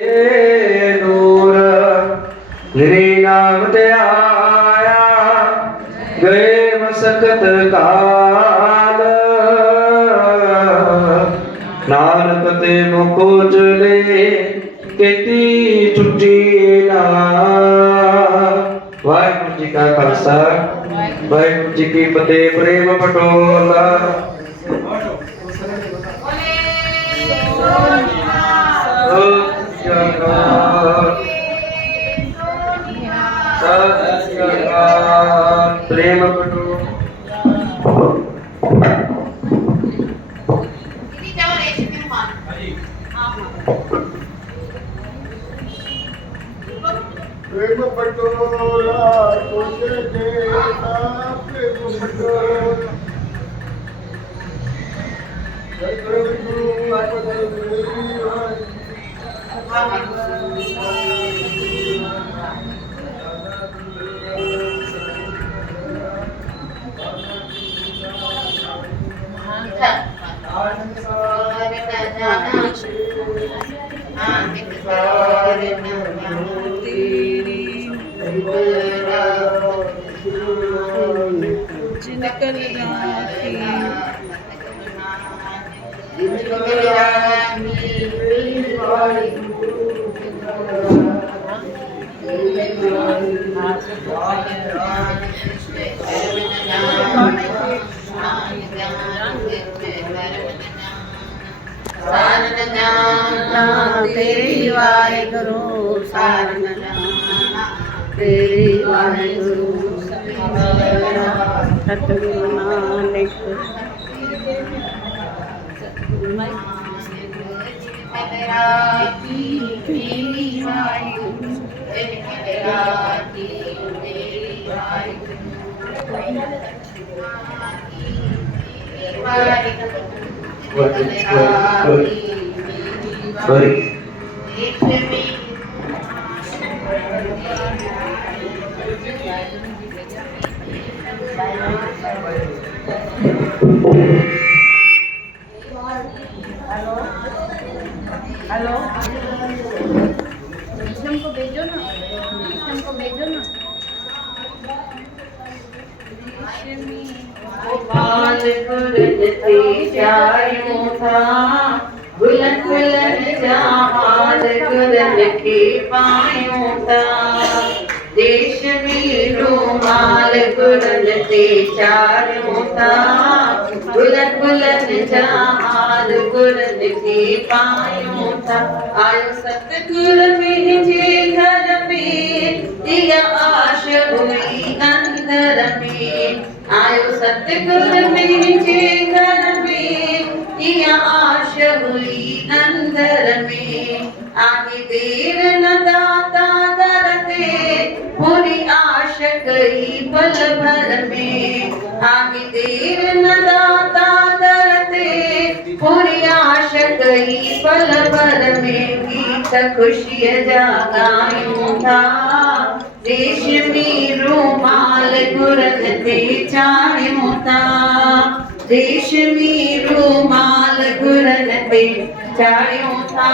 दूर हरि नाम ते आया गए मसकत काल नानक ते मुको चले केती छुट्टी ना। वाहिगुरु जी का खालसा वाहिगुरु जी की फतेह। प्रेम पटोला प्रेम पटो प्रेम पटोला तुझे देता प्रेम पटोला जय गुरु तेरी वाहिगुरु सारन तेरी वाहिगुरु सतगुरु नानक हेलो विक्रम को भेजो ना, विक्रम को भेजो ना। गोपाल गुरजती चारों था बुलंद बुलंद जहाल गुरज के पायों था देश में रूमाल गुरजते चारों था बुलंद बुलंद जहाल गुरज के पायों था। आयो सतगुरु मेरे घर में दिया आश हुई अंदर में। आयो सतगुरु मेरे घर में दिया आश हुई अंदर में। आगे देर न दाता दरते पूरी आश गई पल भर में। आगे देर न दाता दरते पूरी आश गई पल भर में। गीत खुशी जागायूं था देश में रूमाल गुरजते चारों था देश में रूमाल गुरजते चारों था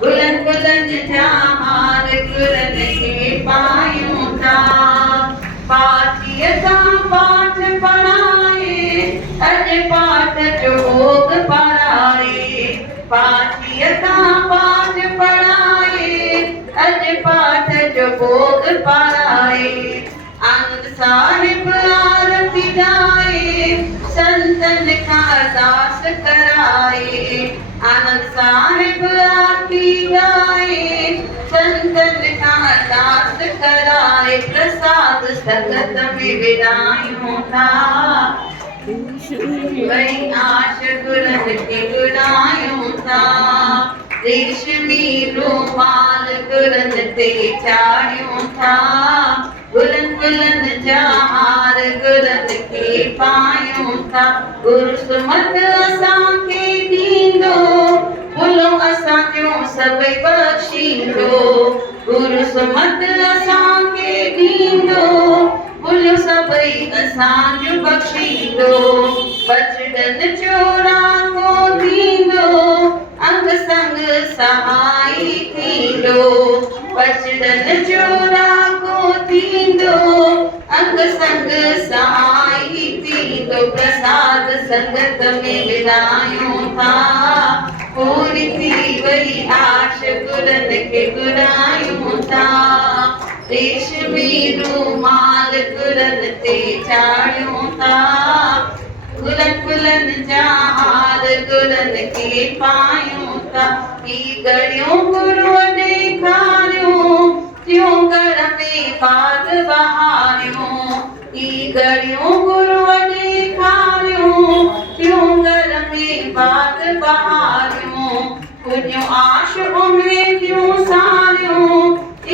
बुलंद बुलंद जमाल गुरज के पायों था। पाठियता पाठ पढ़ाए अज पाठ जोग पढ़ाए। पाठियता पाठ पढ़ाए अज पाठ जोग पढ़ाए। आनंद साहिब आरती गाए संतन का अरदास कराए। आनंद साहिब आरती गाए संतन का अरदास कराए। प्रसाद सतत में विदायूं था वही आश गुरज के गुनायूं था। देश में रूमाल गुरजते चारों था बुलंद बुलंद जहार गुरज के पायों था। गुरु सुमत असां के दींदो भुलो असां जो सभई बख्शींदो। गुरु सुमत असां के दींदो भुलो सभई असां जो बख्शींदो। बचड़न चोरा को दींदो अंग संग सहाय थींदो बचड़न जोरा को थींदो अंग संग सहाय थींदो प्रसाद संगत में विलायूं था पूरी थी वही आश गुरन के गुरायूं था रेशमी रूमाल गुरन ते चाढ़ियूं था गुलन गुलन जा हार गुरन के पायूं था ई घड़ियों गुरु ॾेखारियूं त्यों घर में बाग बहारियूं ई घड़ियों गुरु ॾेखारियूं त्यों घर में बाग बहारियूं पुण्यो आश उम्मीदियूं सारियूं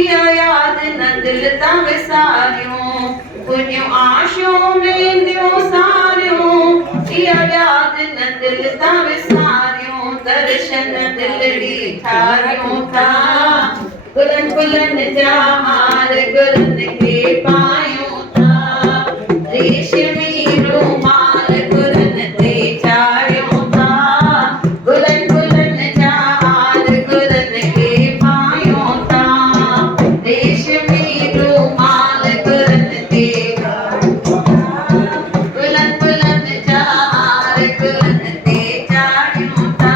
इहा यादि न दिल तां विसारियूं पुण्यो आशूं उम्मीदियूं सारियूं इहा यादि न दिल तां विसारियूं दर्शन दिलड़ी ठारियूं था गुलन गुलन जा हार गुरन के पायूं था रेशमी रूमाल गुरन ते चाढ़ियूं था गुलन गुलन जा हार गुरन के पायूं था रेशमी रूमाल गुरन ते गुलन गुलन जा हार गुरन ते चाढ़ियूं था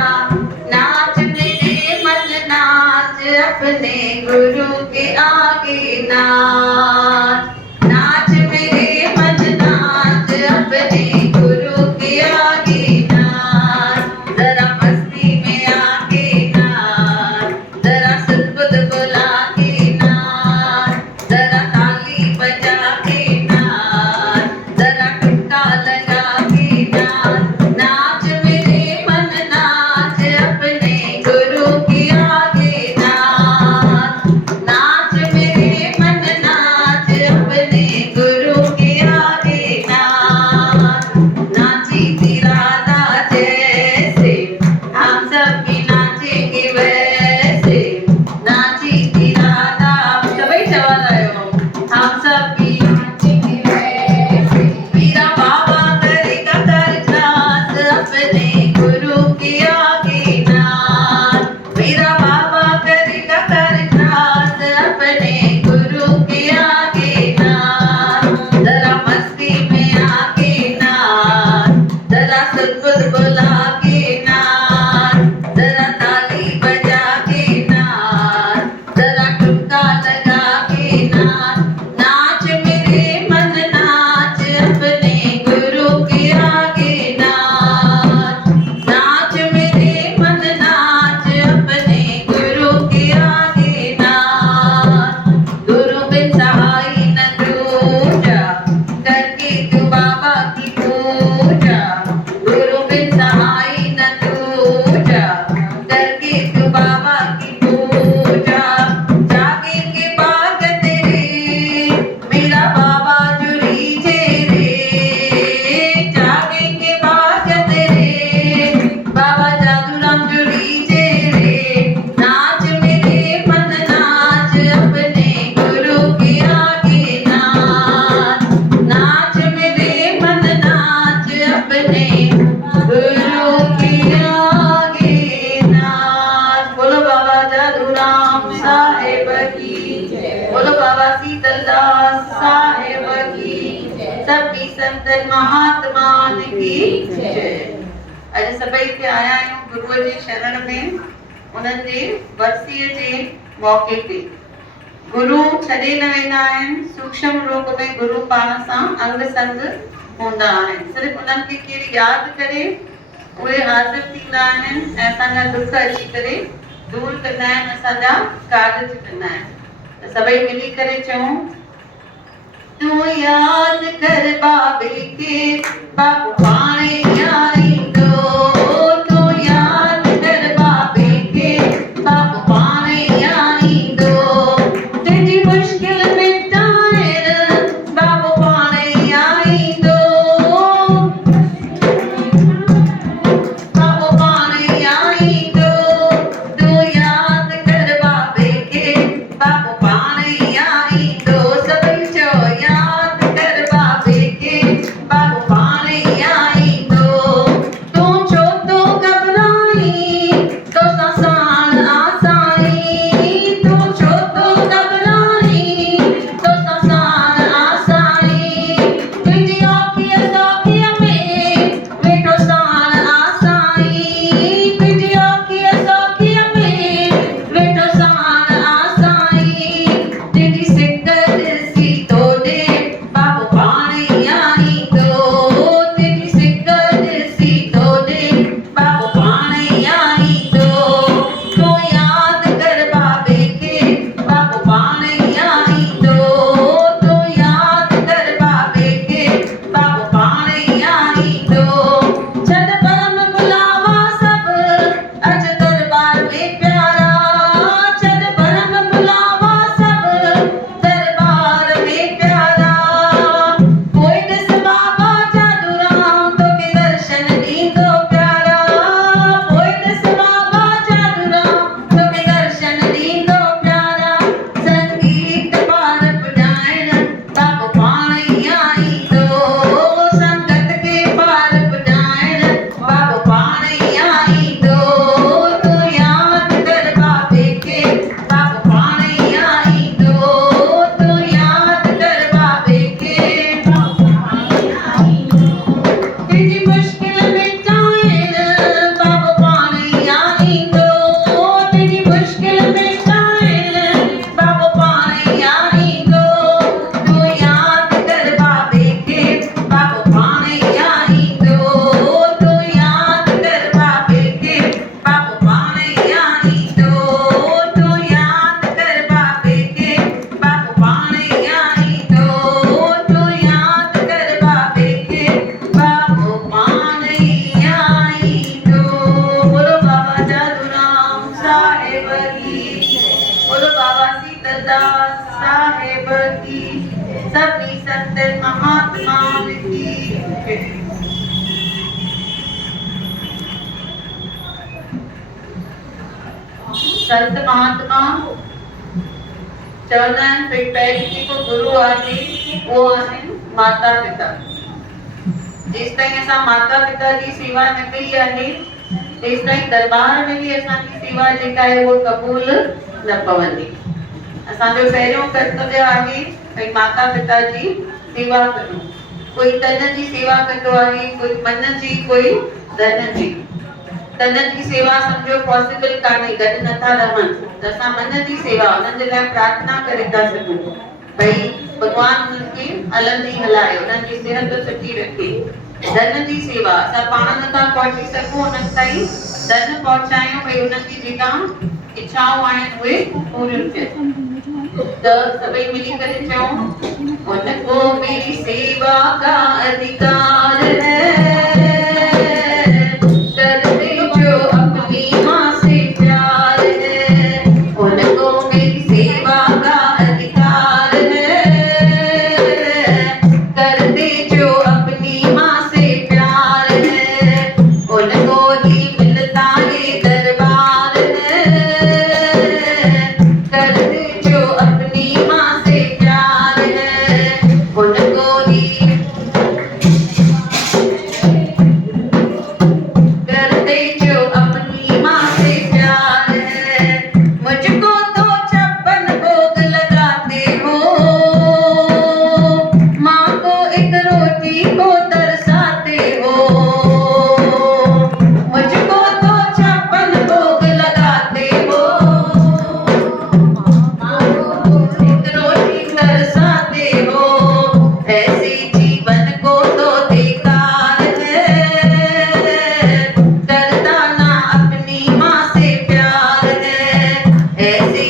नाच मेरे मन नाच अपने गुरु के आगे नाच नाच मेरे मन नाच अपने गुरु के आगे नाच जरा मस्ती में आके नाच जरा सुध बुला के नाच जरा ताली बजा के नाच जरा टुक्का लगा के नाच नाच मेरे मन नाच अपने गुरु के आगे नाच नाच मेरे मन नाच अपने गुरु के आगे नाच नाची थी राधा जैसे हम सब भी नाचेंगे वैसे नाची थी राधा सभी चवा रहे हो हम सब भी नाचेंगे वैसे मेरा बाबा करेगा दरखास्त अपने गुरु के आगे नाच मेरा बाबा करेगा दरखास्त अपने गुरु के आगे नाच जरा मस्ती में आके नाच जरा सुध बुला के नाच जरा ताली बजा के नाच जरा टुक्का लगा के नाच नाच मेरे मन नाच अपने गुरु के आगे नाच नाच मेरे मन नाच अपने गुरु के आगे नाच गुरु बिन सहाय न दूजा करके तू बाबा की पूजा गुरु बिन सहाय न दूजा करके तू बाबा की पूजा जागेंगे बाग तेरे मेरा बाबा जुड़ी जेरे जागेंगे बाग तेरे बाबा जादूराम जुड़ी जेरे नाच मेरे मन नाच अपने गुरु के आगे नाच नाच मेरे मन नाच अपने गुरु के आगे नाच बोलो बाबा जादूराम साहेब की बोलो बाबा शीतलदास साहेब की सभी संतन महात्मान की जय अॼु सभई हिते आया आहियूं गुरूअ जे शरण में उन्हनि जे वरसीअ जे मौके ते गुरु छॾे न वेंदा आहिनि सूक्ष्म रूप में गुरु पाण सां अंग संग हूंदा आहिनि सिर्फ़ु उन्हनि खे केरु यादि करे उहे हाज़िर थींदा आहिनि ऐं असांजा दुख अची करे दूर कंदा आहिनि असांजा कारज कंदा आहिनि त सभई मिली करे चऊं तूं यादि कर बाबे के बाबू पाणे आईंदो तूं यादि कर बाबे के बाबू पाणे आईंदो तुंहिंजी मुश्किल मिटाइण बाबू पाणे आईंदो बाबू पाणे आईंदो तूं यादि कर बाबे के बाबू पाणे आईंदो सभई चओ यादि कर बाबे के बाबू पाणे आईंदो बोलो बाबा सीतादास साहेब की, सभी संत महात्मा की। संत महात्मा चवंदा आहिनि भई पहिरीं जेको गुरु आहे उहो आहिनि माता पिता। जेसिताईं असां माता पिता जी सेवा न कई आहे तेसिताईं दरबार में बि असांजी सेवा जेका आहे उहा क़बूल न पवंदी। असांजो पहिरियों कर्तव्य आहे भई माता पिता जी सेवा कयूं। कोई तन जी सेवा कंदो आहे, कोई मन जी, कोई धन जी। तन जी सेवा समझो पॉसिबल कान्हे, गॾु नथा रहनि त असां मन जी सेवा उन्हनि जे लाइ प्रार्थना करे था सघूं भई भॻवान उन्हनि खे हलंदी हलाए, उन्हनि जी सिहत सुठी रखे। धन जी सेवा असां पाण नथा पहुची सघूं उन्हनि ताईं धन पहुचायूं भई उन्हनि जी जेका इच्छाऊं आहिनि उहे पूरियूं थियनि। त सभई मिली करे चऊं उनको मेरी सेवा का अधिकार है, करते जो अपनी माँ से प्यार है। उनको मेरी सेवा का अधिकार है, करते जो अपनी माँ से प्यार है। उनको ही मिलता ये दरबार है, करते जो अपनी माँ से प्यार है। उनको ही करते जो अपनी माँ से प्यार है। मुझको तो 56 भोग लगाते हो, माँ को एक रोटी को तरसाते हो। मुझको तो 56 भोग लगाते हो, माँ को एक रोटी तरसाते हो। ऐसे जीवन को तो बेकार है, करता ना अपनी माँ से प्यार है। ऐसे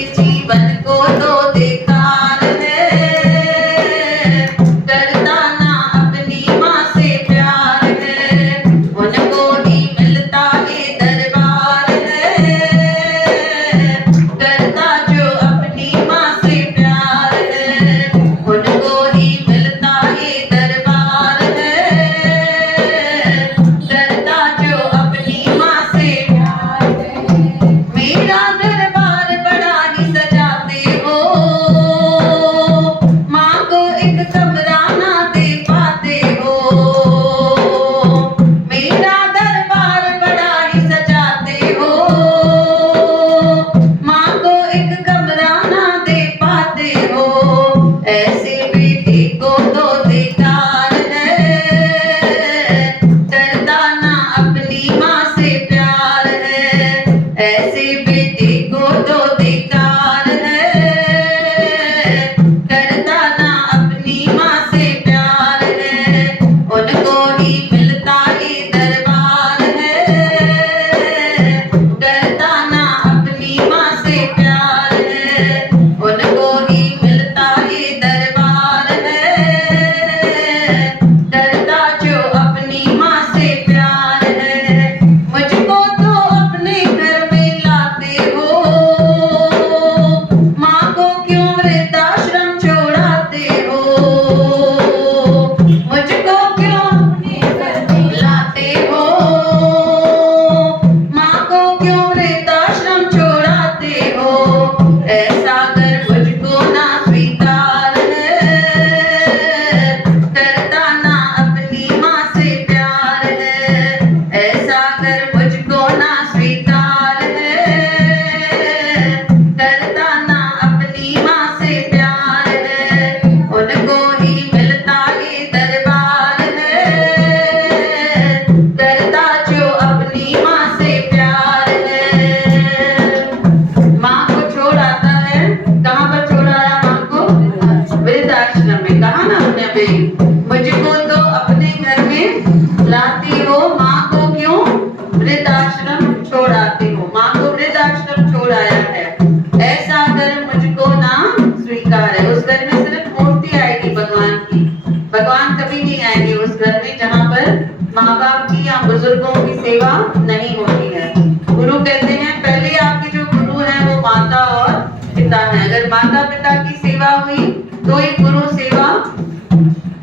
पिता है। अगर माता पिता की सेवा हुई तो ही गुरु सेवा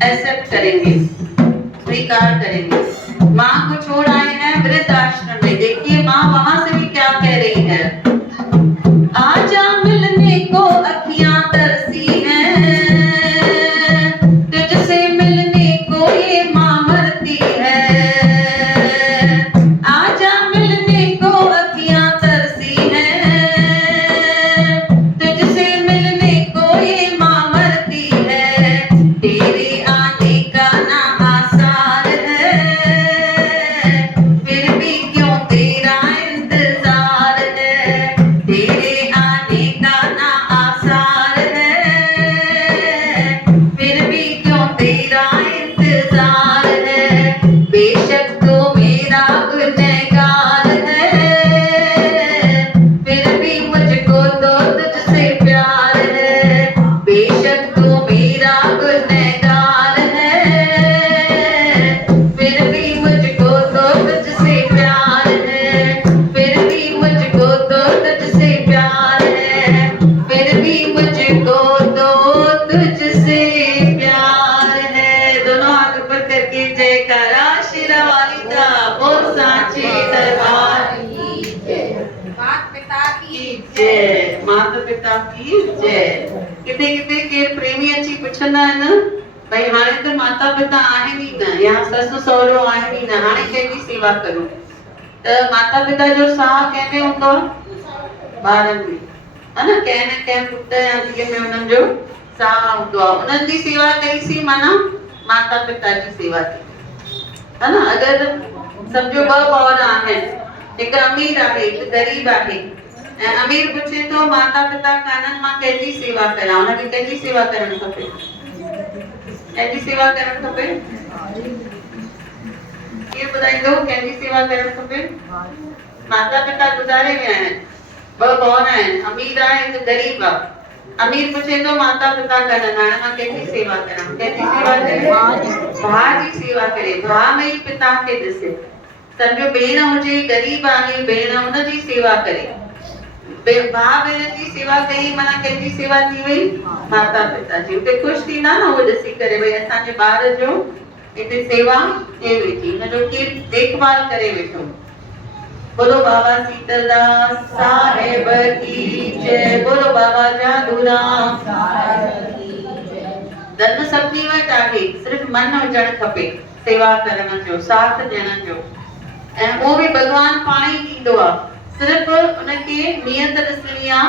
एक्सेप्ट करेंगे, स्वीकार करेंगे। माँ को छोड़ आए हैं वृद्ध आश्रम में, देखिए माँ वहां से भी क्या कह रही है, आजा मिलने को अखियां तरसी हैं, तुझसे मिलने को ये माँ मरती है, आजा मिलने को अखियां तरसी हैं, तुझसे मिलने को ये माँ मरती है, तेरे आने का ना आसार है, फिर भी क्यों तेरा इंतजार है, तेरे आने का ना आसार है, फिर भी क्यों तेरा इंतजार है, बेशक तो मेरा गुनहगार है, फिर भी मुझको तो तुझसे प्यार है, बेशक तो मेरा गुनहगार है, फिर भी मुझको तो तुझसे प्यार है, फिर भी मुझको तो तुझसे प्यार है, फिर भी मुझको तो तुझसे प्यार है। दोनों हाथ ऊपर करके जयकारा शेरावाली का बोल सांचे दरबार की जय, माता पिता की जय, माता पिता की जय। किथे किथे केर प्रेमी अची पुछंदा आहिनि भई हाणे त माता पिता आहिनि ई न, या ससु सहुरो आहिनि ई न, हाणे कंहिंजी सेवा करूं, त माता पिता जो साह कंहिंमें हूंदो आहे, ॿारनि में, है न, कंहिं न कंहिं पुट या धीअ में उन्हनि जो साह हूंदो आहे, उन्हनि जी सेवा कईसीं माना माता पिता जी सेवा थी, है न। अगरि सम्झो ॿ भाउर आहिनि, हिकु अमीर आहे हिकु ग़रीब आहे, ऐं अमीर पुछे थो माता पिता कान्हनि मां कंहिंजी सेवा कयां, हुनखे कंहिंजी सेवा करणु खपे, कंहिंजी सेवा करणु खपे, केरु ॿुधाईंदो कंहिंजी सेवा करणु खपे? माता पिता गुज़ारे विया आहिनि, ॿ भाउर आहिनि, अमीर आहे हिकु ग़रीब आहे, अमीर पुछे थो माता पिता कान्हनि, हाणे मां कंहिंजी सेवा कयां, कंहिंजी सेवा करे, भाउ जी सेवा करे, भाउ में ई पिता खे ॾिसे, सम्झो भेण हुजे ग़रीब आहे, भेण हुनजी सेवा करे, भाउ भेण जी सेवा कई माना कंहिंजी सेवा थी वई, माता पिता जी, उते ख़ुशि थींदा न उहो ॾिसी करे भई असांजे ॿार जो हिते सेवा थिए वेठी, हुनजो केरु देखभाल करे वेठो। बोलो बाबा शीतलदास साहिब की जय, बोलो बाबा जादूराम साहिब की जय। धन सभिनी वटि आहे, सिर्फ़ु मन हुजणु खपे सेवा करण जो, साथ ॾियण जो, ऐं उहो बि भॻवान पाण ई ॾींदो आहे, सिर्फ़ु उनखे नियत ॾिसणी आहे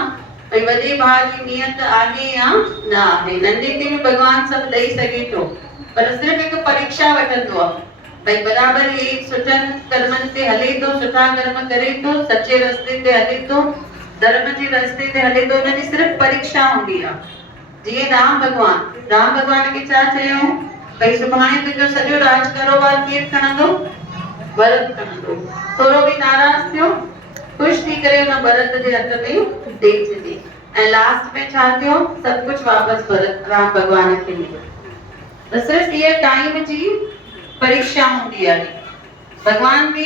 भई वॾे भाउ जी नियत आहे या न आहे। नंढे खे बि भॻवान सभु ॾेई सघे थो, पर सिर्फ़ु हिकु परीक्षा वठंदो आहे भई बराबरि हे सुठनि कर्मनि ते हले थो, सुठा कर्म करे थो, सचे रस्ते ते हले थो, धर्म जे रस्ते ते हले थो, हुनजी सिर्फ़ु परीक्षा हूंदी आहे। जीअं राम भॻवान खे छा चयूं भई सुभाणे तुंहिंजो सॼो राज कारोबार केरु खणंदो, भरत खणंदो, थोरो बि नाराज़ थियो, ख़ुशि थी करे हुन भरत जे हथ में ॾेई छॾी, ऐं लास्ट में छा थियो, सभु कुझु वापसि भरत राम भॻवान खे मिलियो। त सिर्फ़ु इहा टाइम जी परीक्षा हूंदी आहे, भॻवान बि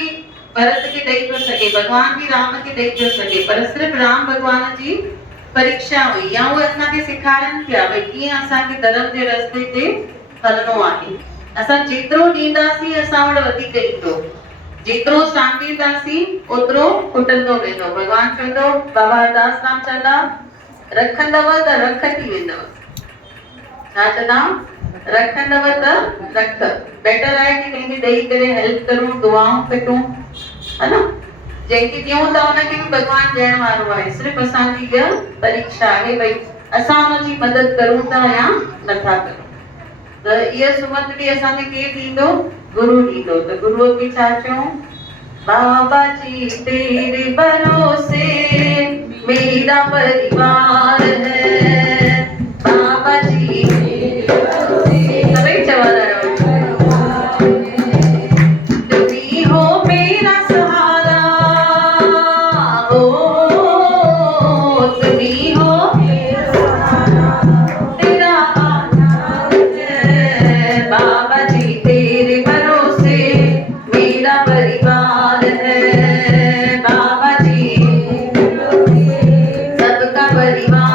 भरत खे ॾेई थो सघे, भॻवान बि राम खे ॾेई थो सघे, पर सिर्फ़ु राम भॻवान जी परीक्षा हुई, या उहे असांखे सेखारनि पिया भई कीअं असांखे धर्म जे रस्ते ते हलणो आहे। असां जेतिरो ॾींदासीं असां वटि वधीक ईंदो, जेतिरो सांभींदासीं ओतिरो खुटंदो वेंदो। भॻवान चवंदो बाबा हरदास राम चवंदा रखंदव त रख थी वेंदव, छा चवंदा रखंदव त रख, बेटर आहे कि कंहिंखे ॾेई करे हेल्प करूं, दुआऊं कटूं, है न, जंहिंखे ॾियूं था हुनखे बि भॻवान ॾियण वारो आहे, सिर्फ़ु असांजी इहा परीक्षा आहे भई असां हुनजी मदद करूं था या नथा करूं। त इहा सुमत बि असांखे केरु ॾींदो, गुरु ॾींदो। त गुरुअ खे छा चयूं, बाबा जी तेरे भरोसे मेरा परिवार है, बाबा जी सभी चवंदा रहो, तुमी हो मेरा सहारा, हो तुमी हो मेरा सहारा, तेरा आधार है, बाबा जी तेरे भरोसे मेरा परिवार है, बाबा जी सबका परिवार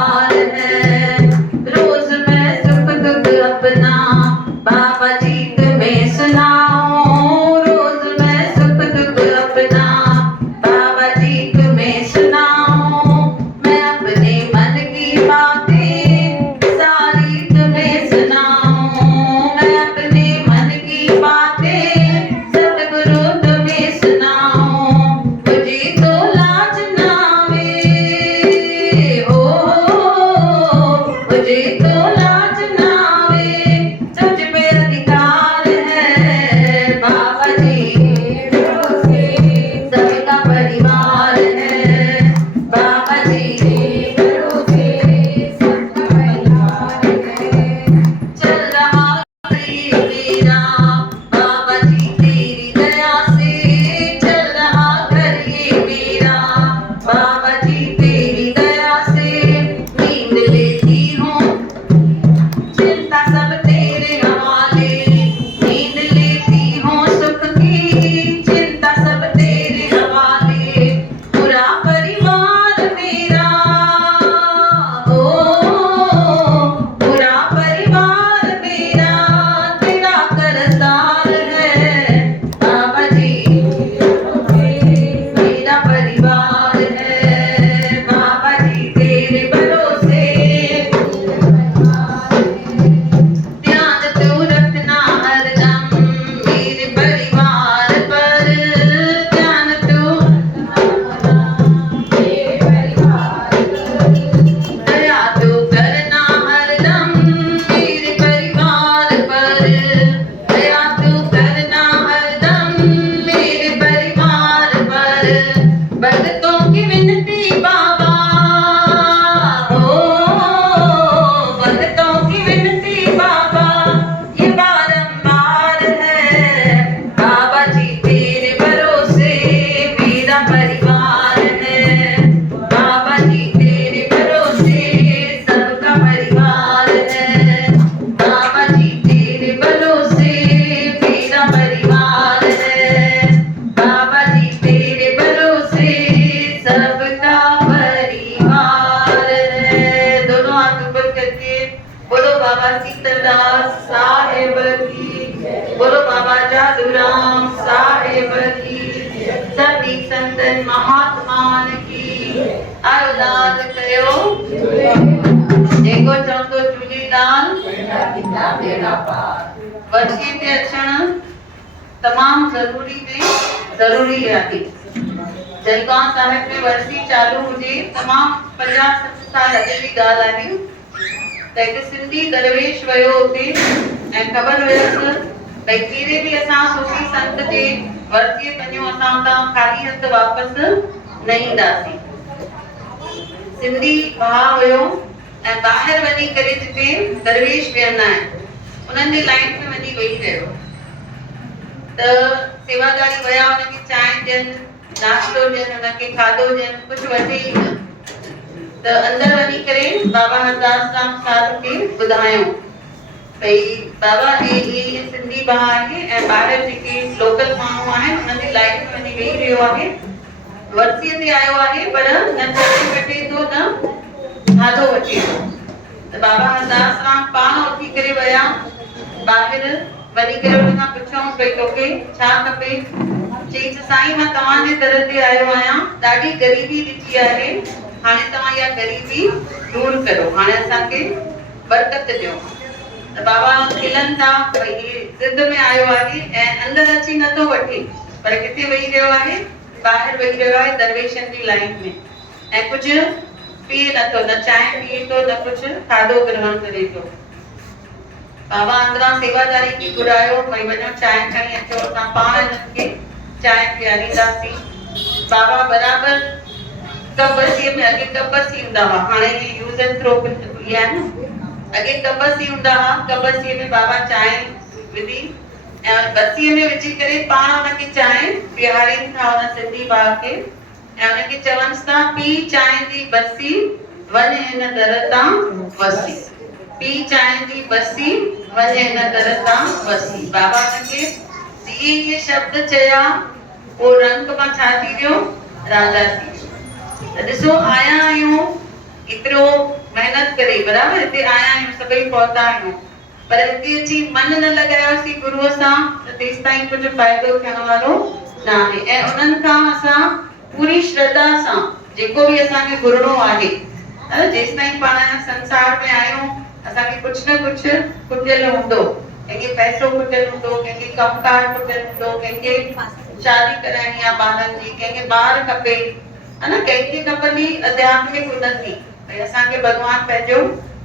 तुझे तो लाज ना आवे, तुझ पे अधिकार है बाबा जी भरोसे सबका परिवार है, बाबा जी भरोसे सबका परिवार है। चल रहा घर ये मेरा बाबा जी तेरी दया से, चल रहा घर ये मेरा बाबा जी तेरी दया से। नींद लेती हूँ चिंता सब तेरे हवाले, नींद लेती हूँ सुख की चिंता सब तेरे हवाले। पूरा परिवार मेरा ओ, पूरा परिवार मेरा तेरा करतार है बाबा जी, मेरा परिवार है बाबा जी तेरे भरोसे। ध्यान तू रखना हरदम मेरे परिवार पर, ध्यान तू मेरे परिवार पर, दया तू करना हरदम मेरे परिवार पर, दया तू करना हरदम मेरे परिवार पर। भक्तों की विनती बाबा ओ, भक्तों की विनती बाबा ये बारंबार है बाबा जी तेरे भरोसे मेरा परिवार है, बाबा जी तेरे भरोसे सबका परिवार है, बाबा जी तेरे भरोसे मेरा परिवार है, बाबा जी तेरे भरोसे सबका परिवार है। दोनों हाथ ऊपर करके बोलो बाबा सीतादास साहेब की, बोलो बाबा जादूराम साहेब की, सभी संतन महात्मान की अरदास करो। जेको चवंदो झूलेलाल वर्षीअ ते अचणु तमामु ज़रूरी आहे। जलगांव साहिब में वर्सी चालू हुजे तमामु 50-60 साल अॻु जी ॻाल्हि आहे त हिकु सिंधी दरवेश वियो हुते ऐं ख़बर हुयसि भई कहिड़े बि असां सूफ़ी संत जे वर्सीअ वञूं असां उतां ख़ाली हथ वापसि न ईंदासीं। सिंधी भाउ हुयो ऐं ॿाहिरि वञी करे जिते दरवेश विहंदा आहिनि उन्हनि जे लाइन में वञी वेही रहियो त सेवादारी विया हुनखे चांहि ॾियनि, नाश्तो ॾियनि, हुनखे खाधो ॾियनि, कुझु वठे ई न त अंदरि वञी करे बाबा हरदास राम साहिब खे ॿुधायो भई बाबा ये सिंधी भाउ आहे ऐं ॿाहिरि जेके लोकल माण्हू आहिनि उन्हनि जी लाइन में वञी वेही रहियो आहे, वर्सीअ ते आयो आहे पर न चांहि वठे थो न खाधो वठे थो। त बाबा हरदास राम पाण उथी करे विया ॿाहिरि वञी करे हुन खां पुछऊं भई तोखे छा खपे? चईं साईं मां तव्हांजे दर ते आयो आहियां, ॾाढी ग़रीबी ॾिठी आहे, हाणे तव्हां इहा ग़रीबी दूर करो, हाणे असांखे बरकत ॾियो। त बाबा खिलन था भई ज़िद में आयो आहे ऐं अंदरि अची नथो वठे पर किथे वेही रहियो आहे, ॿाहिरि वेही रहियो आहे दरवेशनि जी लाइन में ऐं कुझु पीए नथो, न चांहि पीए थो न कुझु खाधो ग्रहण करे थो। बाबा अंदरां सेवादारी खे घुरायो भई वञो चांहि खणी अचो, असां पाण हिननि खे चांहि पीआरींदासीं। बाबा बराबरि कबसी में अॻे कबसी हूंदा हुआ, हाणे यूज़ एंड थ्रो इहा आहे न, अॻे कबसी हूंदा हुआ, कबसीअ में बाबा चांहि विधी ऐं बसीअ में विझी करे पाण हुनखे चांहि पीआरीनि था हुन सिंधी भाउ खे ऐं हुनखे चवनि था पी चांहि जी बसी वञ हिन दर तां वसी, पी चांहि जी बसी वञ हिन दर तां वसी। बाबा हुनखे जीअं इहे शब्द चया पोइ रंग मां छा थी वियो, राजा थी वियो। त ॾिसो आया आहियूं एतिरो महिनत करे, बराबरि हिते आया आहियूं सभई पहुता आहियूं पर हिते अची मन न लॻायोसीं गुरूअ सां त तेसि ताईं कुझु फ़ाइदो थियण वारो न आहे। ऐं उन्हनि खां असां पूरी श्रद्धा सां जेको बि असांखे घुरणो आहे, जेसि ताईं पाण संसार में आहियूं असांखे कुझु न कुझु खुटियल हूंदो, कंहिंखे पैसो खुटियल हूंदो, कंहिंखे कमकार खुटियल हूंदो, कंहिंखे शादी कराइणी आहे ॿारनि जी, कंहिंखे ॿार खपे, है न, कंहिंखे खपंदी आध्यात्मिक उन्नति भई असांखे भॻवान पंहिंजो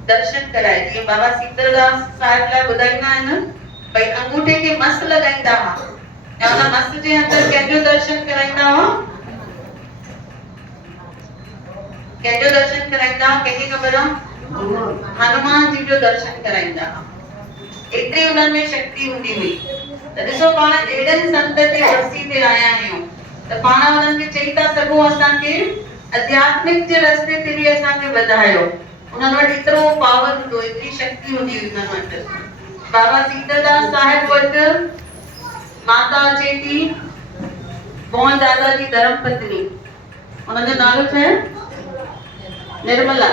दर्शन कराए। जीअं बाबा शीतलदास साहिब लाइ ॿुधाईंदा आहिनि भई अंगूठे खे मस लॻाईंदा हुआ ऐं उन मस जे अंदरि कंहिंजो दर्शन कराईंदा हुआ, कंहिंजो दर्शन कराईंदा हुआ, कंहिंखे ख़बर आहे? हनुमान जी जो दर्शन कराईंदा हुआ। एतिरी उन्हनि में शक्ति हूंदी हुई। त ॾिसो पाण एॾनि संत ते वरसी ते आया आहियूं त पाण उन्हनि खे चई था सघूं असांखे आध्यात्मिक जे रस्ते ते बि असांखे वधायो। उन्हनि वटि एतिरो पावर हूंदो, एतिरी शक्ति हूंदी हुई उन्हनि वटि। बाबा शीतलदास साहिब वटि माता अचे थी मोहन दादा जी धर्म पत्नी, उनजो नालो छा आहे? निर्मला।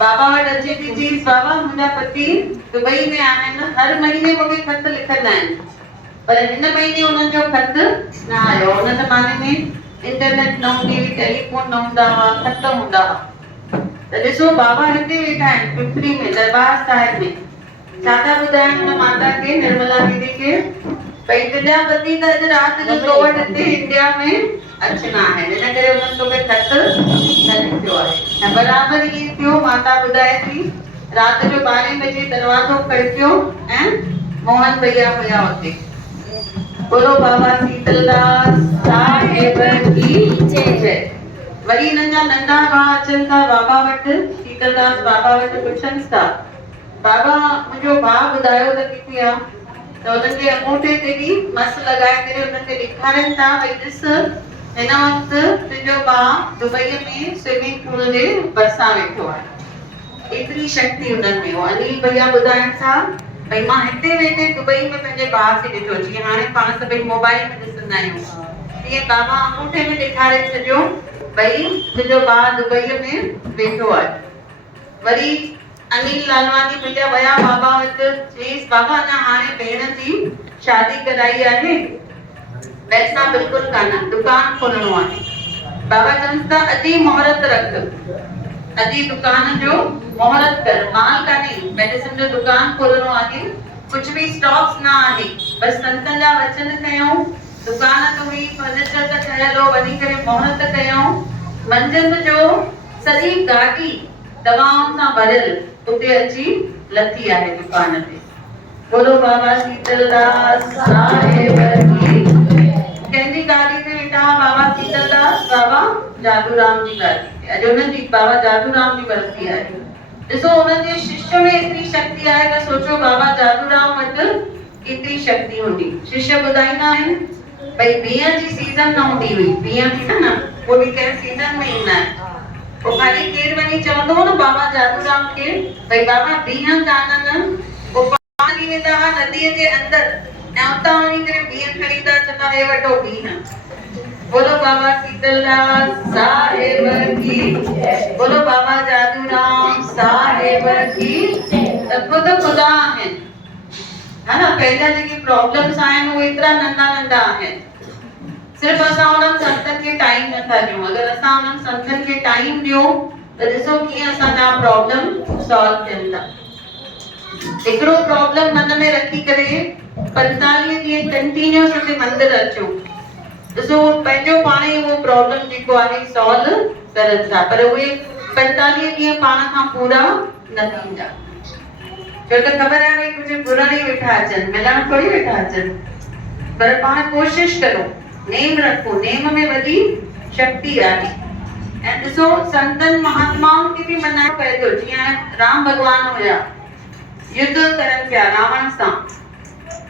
बाबा वटि अचे थी चई बाबा मुंहिंजा पति दुबई में आहिनि, हर महीने मूंखे खत लिखंदा आहिनि, पर हिन महीने उन्हनि जो खत न आयो। उन ज़माने में इंटरनेट न हूंदी हुई, टेलीफोन न हूंदा हुआ, खत हूंदा हुआ। त ॾिसो बाबा हिते वेठा आहिनि पिंपरी में दरबार साहिब में। छा था ॿुधाइनि हुन माता खे, निर्मला दीदी खे, भई तुंहिंजा पति त अॼु राति जो तो वटि हिते इंडिया में अचना आहिनि, इन करे उन्हनि तोखे खत न लिखियो आहे। ऐं बराबरि ईअं थियो, माता ॿुधाए थी राति जो 12 बजे दरवाज़ो खड़कियो ऐं मोहन भैया हुया हुते। बोलो बाबा शीतलदास साहिब की जय। वरी हिननि जा नंढा भाउ अचनि था बाबा वटि, शीतलदास बाबा वटि पुछनि था बाबा मुंहिंजो भाउ ॿुधायो त किथे आहे? त उन्हनि जे अंगूठे ते बि मस लॻाए करे उन्हनि खे ॾेखारनि था भई ॾिस हिन वक़्तु तुंहिंजो भाउ दुबई में स्विमिंग पूल जे भरिसां वेठो आहे। एतिरी शक्ति उन्हनि में हो। अनिल भैया ॿुधाइनि था भई मां हिते वेठे दुबई में पंहिंजे भाउ खे ॾिठो, जीअं हाणे पाण सभई मोबाइल में ॾिसंदा आहियूं, तीअं बाबा अंगूठे में ॾेखारे छॾियो भई तुंहिंजो भाउ दुबई में वेठो आहे। वरी अनिल लालवानी भैया वया बाबा वटि, चईस बाबा अञा हाणे भेण जी शादी कराई आहे, पैसा बिल्कुलु कान, दुकान खोलणो आहे। बाबा चवनि था अॼु मुहूर्त रख, अॼु दुकान जो मुहूर्त कर, माल कान्हे, मेडिसिन जो दुकान खोलणो आहे, कुछ भी स्टॉक्स ना आहे, बस संतन जा वचन कयूं, दुकान तो हुई, फर्नीचर त ठहियल हो, वञी करे मुहूर्त कयूं, मंझंदि जो सॼी गाॾी दवाउनि सां भरियल उते अची लथी आहे दुकान ते। बोलो बाबा शीतलदास साहिब की। कंहिंजी गाॾी ते वेठा बाबा शीतलदास, बाबा जादूराम जी गाॾी। अॼु उन्हनि जी बाबा जादूराम जी बरसी आहे। ॾिसो उन्हनि जे शिष्य में एतिरी शक्ति आहे त सोचो बाबा जादूराम वटि केतिरी शक्ति हूंदी। शिष्य ॿुधाईंदा आहिनि भई बिहनि जी सीज़न न हूंदी हुई, बिह थींदा न वो बि कंहिं सीज़न में ईंदा आहिनि। पोइ खाली केरु वञी चवंदो हो न बाबा जादूराम खे भई बाबा बिह कान्हनि, पोइ पाण हली वेंदा हुआ नदीअ जे अंदरि ऐं उतां वञी करे बिह खणी था चवंदा हे वठो बिह। बोलो बाबा शीतलदास साहिब की, बोलो बाबा जादूराम साहिब की। त ख़ुदि ख़ुदा आहिनि, है ना। पंहिंजा जेके प्रॉब्लम्स आहिनि उहे एतिरा नंढा नंढा आहिनि, सिर्फ़ु असां उन्हनि संतनि खे टाइम नथा ॾियूं। अगरि असां उन्हनि संतनि खे टाइम ॾियूं त ॾिसो कीअं असांजा प्रॉब्लम सॉल्व थियनि था। हिकिड़ो प्रॉब्लम मन में रखी करे 45 ॾींहं कंटिन्यूअस उते मंदिर अचो, ॾिसो पंहिंजो पाण ई उहो प्रॉब्लम जेको आहे सॉल्व करनि था, पर उहे 45 ॾींहं पाण खां पूरा न थींदा। छो त ख़बर आहे भई कुझु घुरण ई वेठा अचनि, मिलण थोरी वेठा अचनि। पर पाण कोशिश करो, नेम रखो, नेम में वॾी शक्ति आहे। ऐं ॾिसो संतनि महात्माउनि खे बि मनाइणो पए थो। जीअं राम भॻवान हुया, युद्ध करनि पिया रावण सां,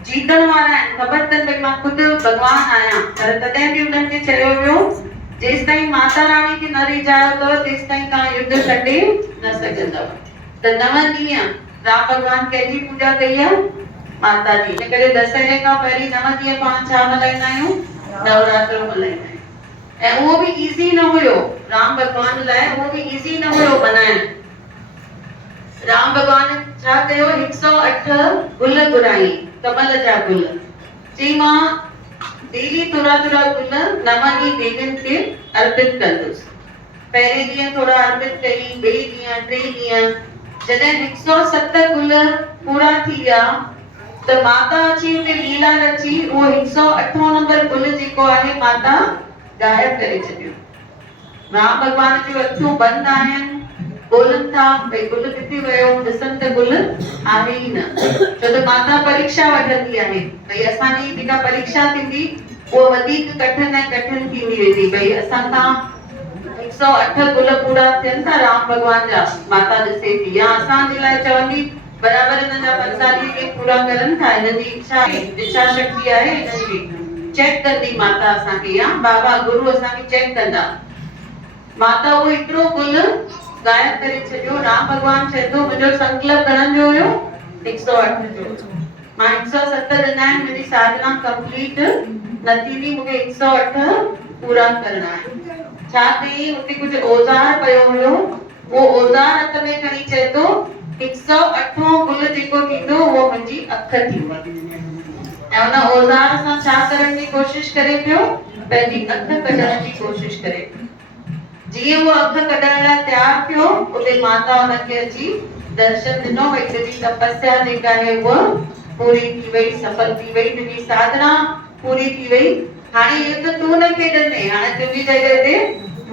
जीतण वारा आहिनि, ख़बर अथनि भई मां ख़ुदि भॻवान आहियां, पर तॾहिं बि उन्हनि खे चयो वियो जेसि ताईं माता रानी खे न रिझायो अथव तेसि ताईं तव्हां युद्ध छॾे न सघंदव। त 9 ॾींहं राम भॻवान कंहिंजी पूॼा कई आहे? माता जी। इन करे दशहरे खां पहिरीं 9 ॾींहं पाण छा मल्हाईंदा आहियूं? नवरात्रो मल्हाईंदा आहियूं। ऐं उहो बि ईज़ी न हुयो राम भॻवान लाइ, उहो बि ईज़ी न हुयो मल्हाइण। राम भॻवान छा कयो? 108 गुल घुराई, कमल जा गुल। चई मां डेली थोरा थोरा गुल 9 ॾींहं देवियुनि खे अर्पित कंदुसि। पहिरें ॾींहं थोरा अर्पित कई, ॿिए ॾींहं, टे ॾींहं, जॾहिं 107 गुल पूरा थी विया त माता अची उते लीला रची, उहो 108 नंबर गुल जेको आहे माता गायब करे छॾियो। राम भॻवान जूं अखियूं बंदि आहिनि, ॻोल्हनि था भई गुल किथे वियो, ॾिसनि त गुल आहे ई न। छो त माता परीक्षा वठंदी आहे भई असांजी जेका परीक्षा थींदी उहा वधीक कठिन ऐं कठिन थींदी वेंदी। भई असां खां 108 गुल पूरा थियनि था राम भॻवान जा, माता ॾिसे थी, या असांजे लाइ चवंदी बराबरि हिन जा 45 ॾींहं पूरा करनि था। हिन जी इच्छा शक्ति आहे हिननि जी। चेक कंदी माता असांखे, या बाबा गुरु असांखे चेक कंदा। माता वो एतिरो गुल गायब करे छॾियो। राम भॻवान चए थो मुंहिंजो संकल्प घणनि जो हुयो, 108 जो। मां 107 ॾिना आहिनि, मुंहिंजी साधना कंप्लीट न थींदी, मूंखे 108 पूरा करणा आहिनि। छा कई, उते कुझु औज़ार पियो हुयो, वो औज़ार हथ में खणी चए थो 108 गुल जेको थींदो उहो मुंहिंजी अख थींदी। ऐं उन औज़ार सां छा करण जी कोशिश करे पियो, पंहिंजी अख कढण जी कोशिश करे। जीअं वो अख कढण लाइ तयार थियो, उते माता हुनखे अची दर्शन ॾिनो। भई तुंहिंजी तपस्या जेका आहे उहा पूरी थी वई, सफल थी वई, तुंहिंजी साधना पूरी थी वई। हाणे युद्ध तूं न खेॾंदे, हाणे तुंहिंजी जॻह ते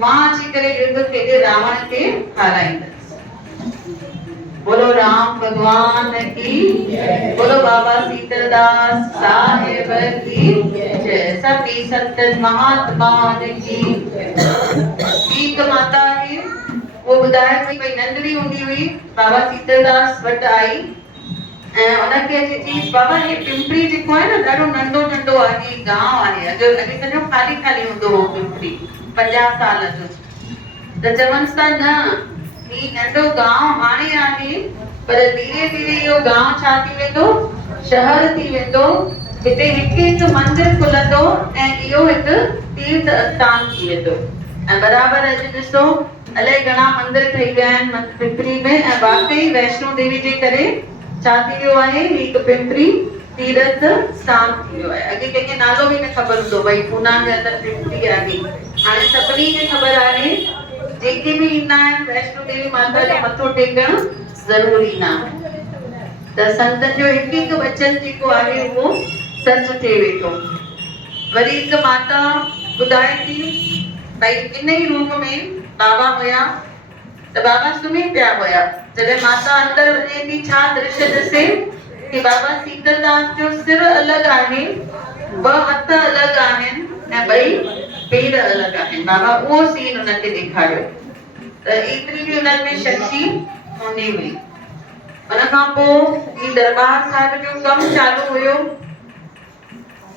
मां अची करे युद्ध खेॾे रावण खे हाराईंदसि। बोलो राम भगवान की जय। बोलो बाबा शीतलदास साहिब की जय। सभी संत महात्मा की जय। एक माता है, वो ॿुधाए पई भई नंढड़ी हूंदी हुई बाबा शीतलदास वटि आई ऐं उनखे अची चई बाबा हे पिंपरी जेको आहे न ॾाढो नंढो नंढो आहे, गांव आहे, अॻे सॼो ख़ाली ख़ाली हूंदो हो पिंपरी 50 साल जो। त चवनि था न ही नंढो गांव हाणे आहे, पर धीरे धीरे इहो गांव छा थी वेंदो, शहर थी वेंदो। हिते हिकु हिकु मंदिर खुलंदो ऐं इहो हिकु तीर्थ स्थान थी वेंदो। ऐं बराबरि अॼु ॾिसो अलाए घणा मंदिर ठही विया आहिनि पिंपरी में। ऐं वाकई वैष्णो देवी जे करे छा थी वियो आहे, हिकु पिंपरी तीर्थ स्थान थी वियो आहे। अॻे कंहिंखे नालो बि न ख़बर हूंदो भई पूना जे अंदरि पिंपरी आहे। हाणे सभिनी खे ख़बर आहे, जेके बि ईंदा आहिनि वैष्णो देवी माता जो मथो टेकण ज़रूर ईंदा आहिनि। त संतनि जो हिकु हिकु वचन जेको आहे उहो सच थिए वेठो। वरी हिकु माता ॿुधाए थी भई इन ई रूम में बाबा हुया, त बाबा सुम्ही पिया हुया। जॾहिं माता अंदर वञे थी छा दृश्य ॾिसे कि बाबा शीतलदास जो सिर अलॻि आहे, 2 हथ अलॻि आहिनि ऐं 2 पेर अलॻि आहिनि। बाबा उहो सीन उनखे ॾेखारियो। त एतिरी बि उन्हनि में शक्ति हूंदी हुई। उन खां पोइ ही दरबार साहिब जो कमु चालू हुयो।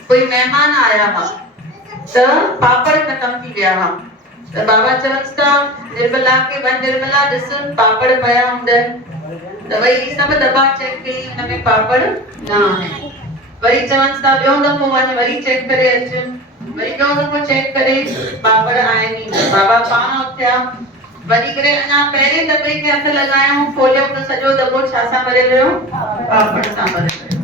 कोई महिमान आया हुआ त पापड़ ख़तम थी विया हुआ। त बाबा चवनि था निर्मला खे वञ, निर्मला ॾिस पापड़ पिया हूंदनि। त वरी सभु दॿा चेक कई, हुन में पापड़ न आहिनि। वरी चवनि था ॿियो दफ़ो वञ, वरी चेक करे अच। वरी ॿियो दफ़ो चेक करे पापड़ आहिनि ई न। बाबा पाण उथिया, वरी करे अञा पहिरें दॿे खे हथ लॻायूं, खोलियो त सॼो दॿो छा सां भरियल हुयो, पापड़ सां भरियल हुयो।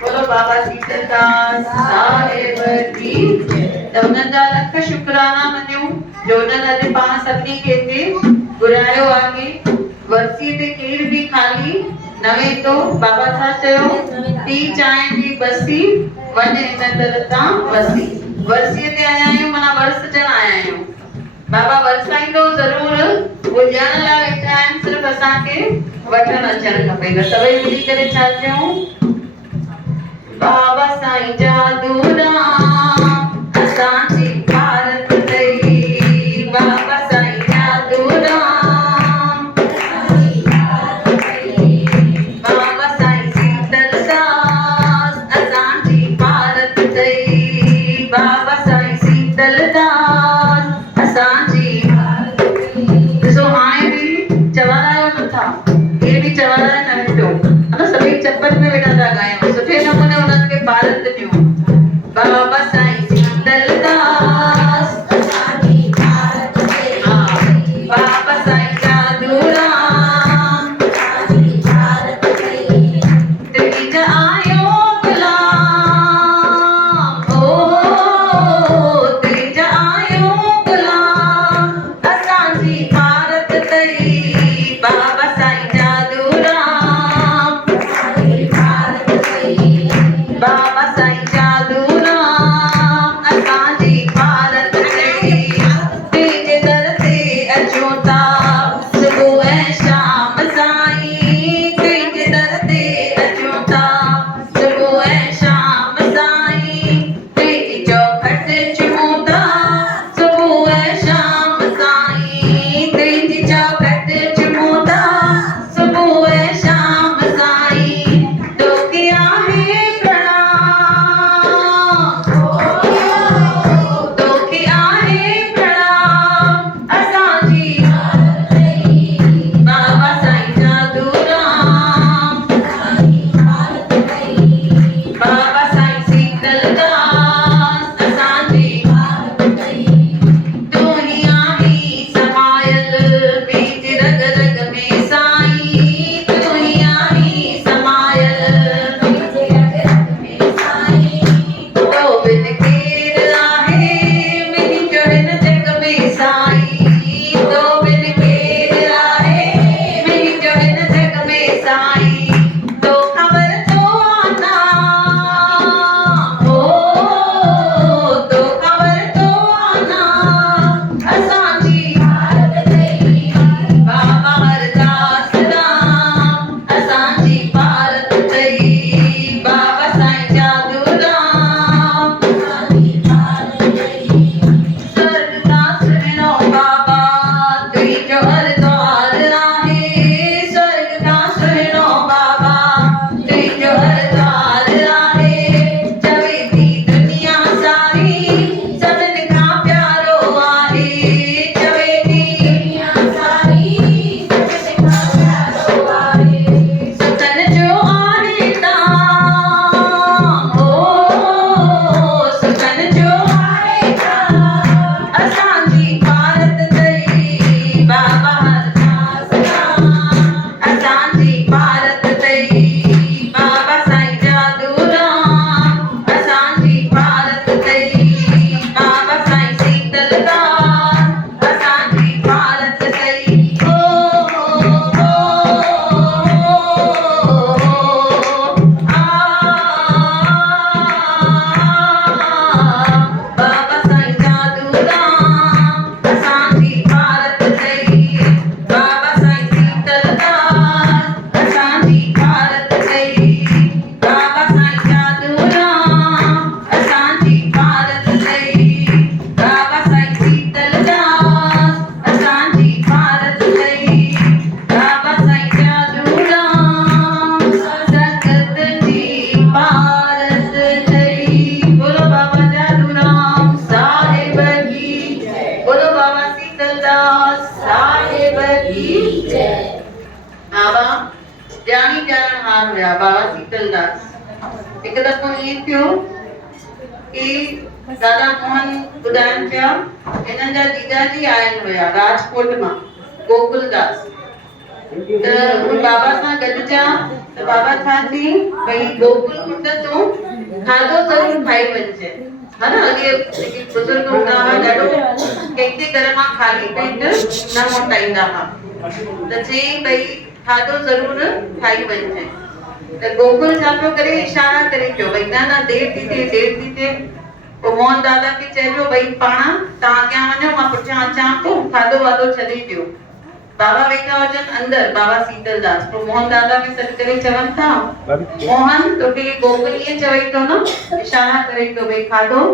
बोलो बाबा शीतलदास साहिब की जय। त उन्हनि जा लख शुक्राना मञूं जो उन्हनि अॼु पाण सभिनी खे हिते घुरायो आहे। वर्सीअ ते केर बि खाली न वेंदो। बाबा छा चयो, पी चांहि जी बसी वञ हिन दर तां वसी। वर्सीअ ते आया आहियूं माना वरसजण आया आहियूं। बाबा वरसाईंदो ज़रूर, वो ॾियण लाइ वेठा आहिनि, सिर्फ़ु असांखे वठण अचणु खपे। त सभई मिली करे छा चयूं, बाबा साईं जादू राम असांजी भारत दई। बाबा साईं जादू राम असांजी भारत दई। बाबा साईं शीतलदास असांजी भारत दई। बाबा साईं शीतलदास असांजी भारत दई। ॾिसो हाणे बि चवारायो नथा, हे बि चवारायो न वेठो, सभई चपट में वेठा था ॻायूं, सुठे नमूने उन्हनि खे भारत ॾियो। बीमार हुआ बाबा शीतलदास। एक दफ़ो ईअं थियो कि दादा मोहन ॿुधाइनि पिया हिननि जा जीजाजी आयल हुया राजकोट मां गोकुलदास। त उन बाबा सां गॾिजा त बाबा छा चई भई गोकुल कुंड तूं खाधो ज़रूर खाई वञिजे, है ना। अॻे जेके बुज़ुर्ग हूंदा हुआ ॾाढो कंहिंखे घर मां ख़ाली पेट न मोटाईंदा हुआ, त चई भई खाधो ज़रूर खाई वञिजे। त गोकुल छा पियो करे इशारा करे पियो भई न न देर थी थिए। पोइ मोहन दादा खे चइबो भई पाण तव्हां अॻियां वञो मां पुठियां अचां थो, खाधो वाधो छॾे ॾियो। बाबा वेठा हुजनि अंदर बाबा शीतलदास। पोइ मोहन दादा खे सॾु करे चवनि था मोहन तोखे गोकुल ईअं चवई थो न, इशारा करे थो भई खाधो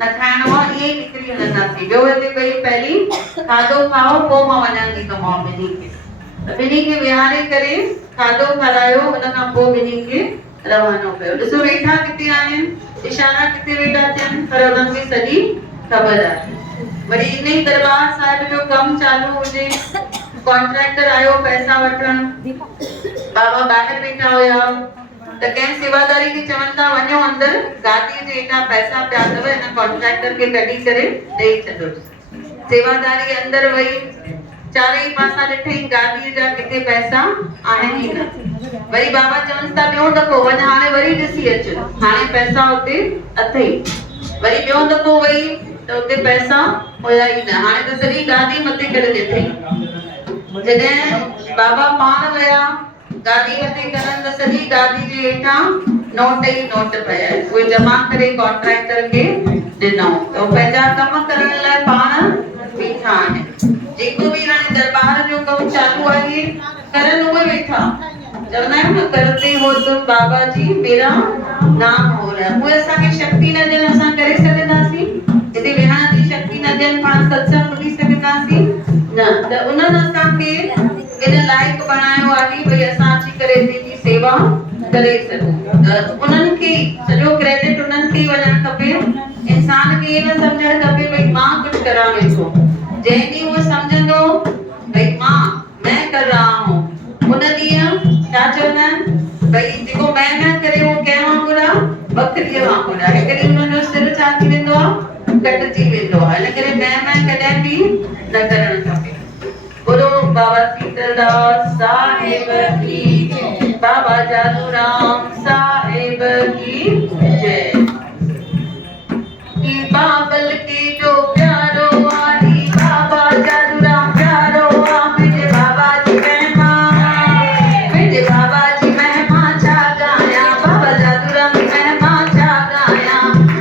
न खाइणो आहे, ईअं निकिरी हलंदासीं। ॿियो हिते भई पहिरीं खाधो खाओ पोइ मां वञां थी तव्हां ॿिन्ही खे विहारे करे खाधो खारायो। हुन खां पोइ ॿिन्ही खे रवानो कयो। ॾिसो वेठा किथे आहिनि, इशारा किथे वेठा थियनि, पर हुननि खे सॼी ख़बर आहे। वरी इन ई दरबार साहिब जो कमु चालू हुजे, कॉन्ट्रैक्टर आयो पैसा वठण, बाबा ॿाहिरि वेठा हुया त कंहिं सेवादारी खे चवनि था वञो अंदर गादीअ जे हेठां पैसा पिया अथव, हिन कॉन्ट्रैक्टर खे कढी करे ॾेई छॾोसि। सेवादारी अंदर वई, चारई पासा ॾिठई गादीअ जा किथे पैसा आहिनि ई न। वरी बाबा चवनि था ॿियो दफ़ो वञ, हाणे वरी ॾिसी अच, हाणे पैसा हुते अथई। वरी ॿियो दफ़ो वई त हुते पैसा हुया ई न। हाणे त सॼी गादी मथे करे ॾिठई। जॾहिं बाबा पाण विया गादी मथे करनि त सॼी गादी जे हेठां नोट ई नोट पिया, उहे जमा करे कॉन्ट्रैक्टर खे ॾिनो। त पंहिंजा कम करण लाइ पाण बीठा आहिनि। जेको भी हाणे दरबार जो कमु चालू आहे करन उहे वेठा, चवंदा आहियूं न करते हो तुम बाबा जी मेरा नाम हो रहा। उहे असांखे शक्ति न ॾियनि असां करे सघंदासीं, हिते विहण जी शक्ति न ॾियनि पाण सत्संग ॿुधी सघंदासीं न। त उन्हनि असांखे इन लाइक़ बणायो आहे भई असां अची करे हिते जी सेवा करे सघूं। त उन्हनि खे सॼो क्रेडिट उन्हनि खे वञणु खपे। इंसान खे न सम्झणु खपे भई मां कुझु करां वेठो। जंहिं ॾींहुं उहो सम्झंदो भई मैं कर रहा हूं, उन ॾींहुं छा चवंदा आहिनि भई जेको मैं करे उहो कंहिं वांगुरु आहे, बकरीअ वांगुरु आहे। हिकिड़ी हुनजो सिर छा थी वेंदो आहे, कटिजी वेंदो आहे। इन करे मैं कॾहिं बि न करणु खपे। बोलो बाबा शीतलदास साहिब की, बाबा जादूराम साहिब की जय। कि बाबल के जो प्यारो आई बाबा जादूराम प्यारो आ, मेरे बाबा जी महिमा, मेरे बाबा जी महिमा छा गाया, बाबा जादूराम की महिमा छा गाया।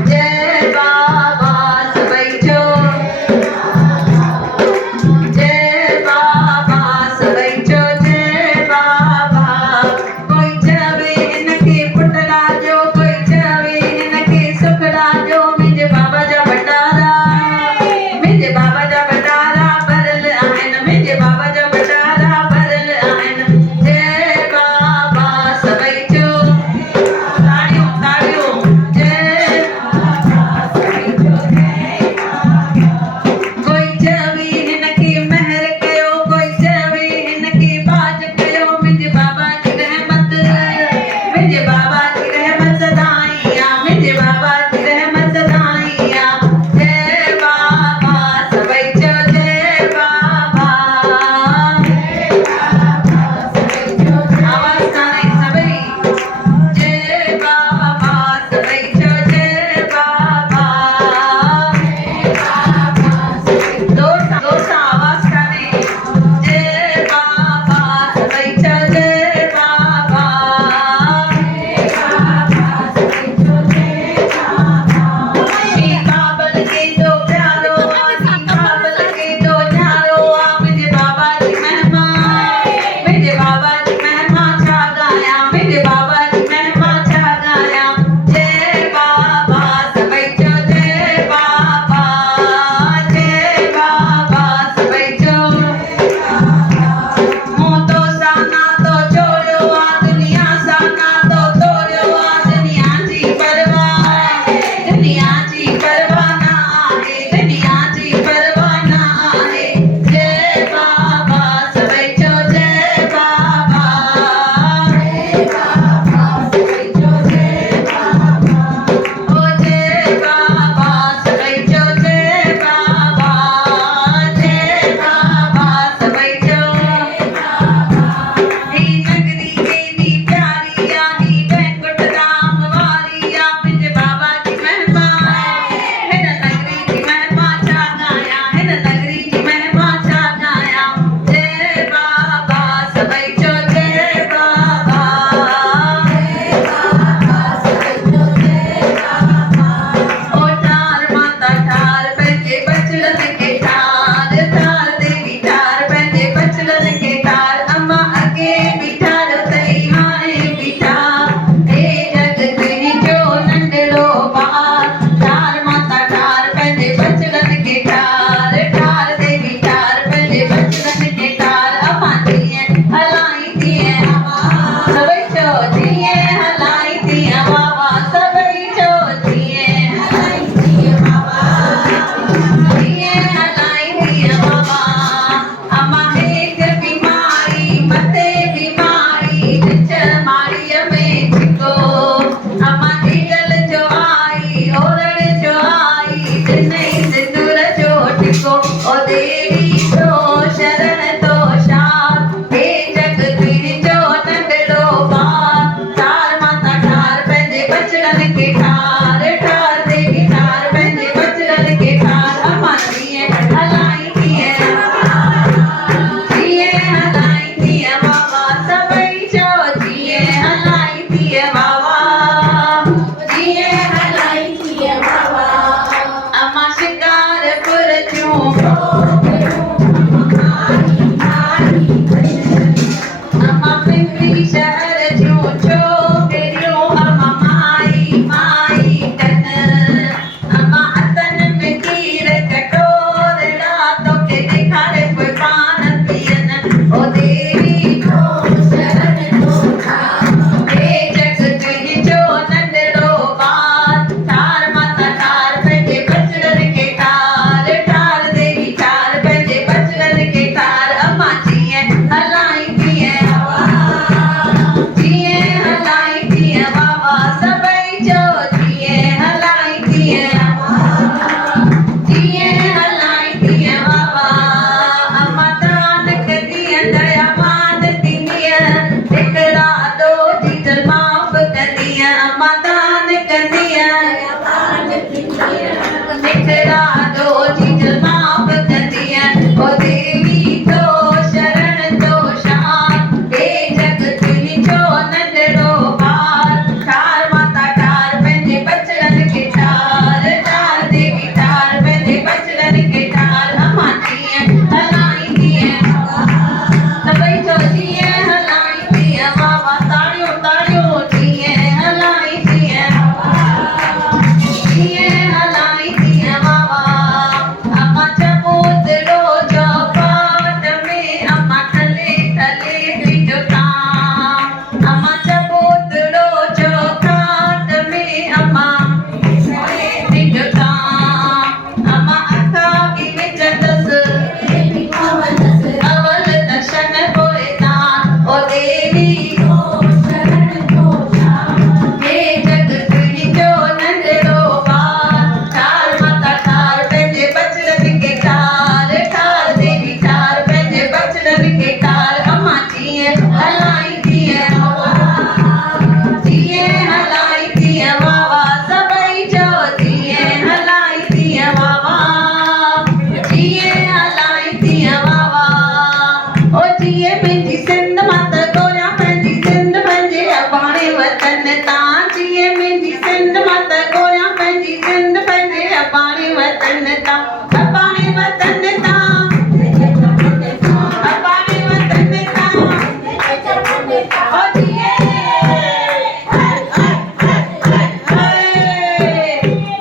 जय बाबा सबई जो, जय बाबा सबई जो, जय बाबा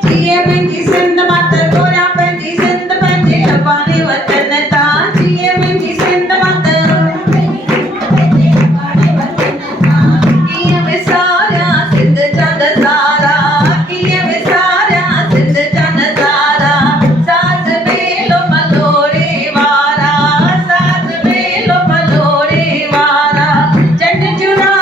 जिए पंहिंजी सिंध मात गोरा पंहिंजी सिंध पंहिंजे अबाणी वतन ता जिए पंहिंजी सिंध मात कीअं विसारिया सिंध जा नज़ारा कीअं विसारिया सिंध जा नज़ारा साज़ मेलो मलोड़े वारा साज़ मेलो मलोड़े वारा चंड चुरा